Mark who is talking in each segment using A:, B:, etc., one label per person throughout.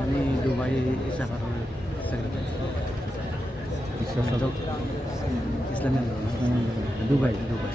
A: আমি দুবাই শাখার সেক্রেটারি ইসলামী আন্দোলন দুবাই দুবাই।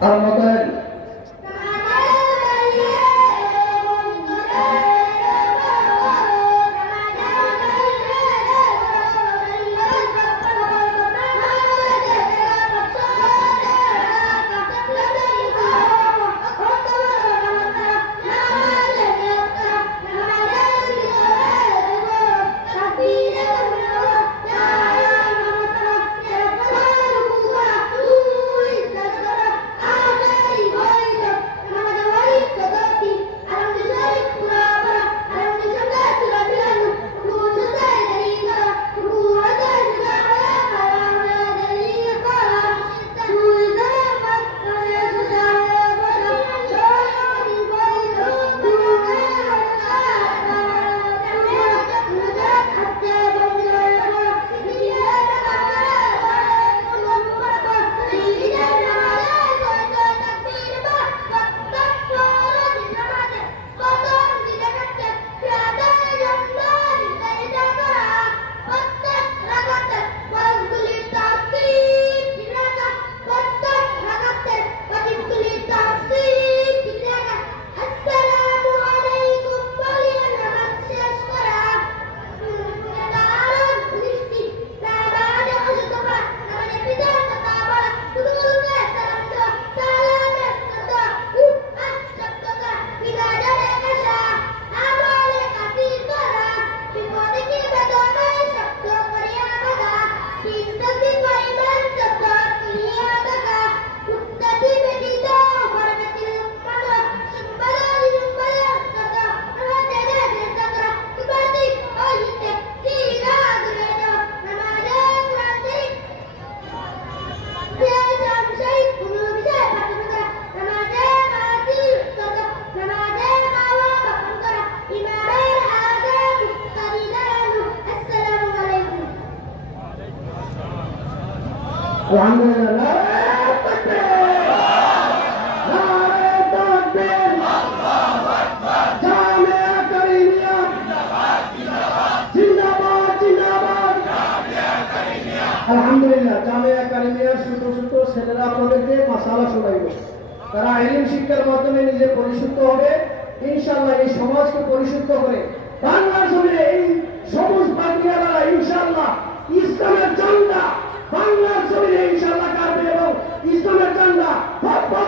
B: আরম্ভ করেন তারা আইন শিক্ষার মাধ্যমে নিজে পরিশুদ্ধ হবে। ইনশাআল্লাহ এই সমাজকে পরিশুদ্ধ করে বাংলার জমিনে এই সবুজ পাখিয়ারা ইনশাআল্লাহ ইসলামের ঝান্ডা বাংলার জমিনে ইনশাআল্লাহ কাটবে এবং ইসলামের ঝান্ডা পথ পথ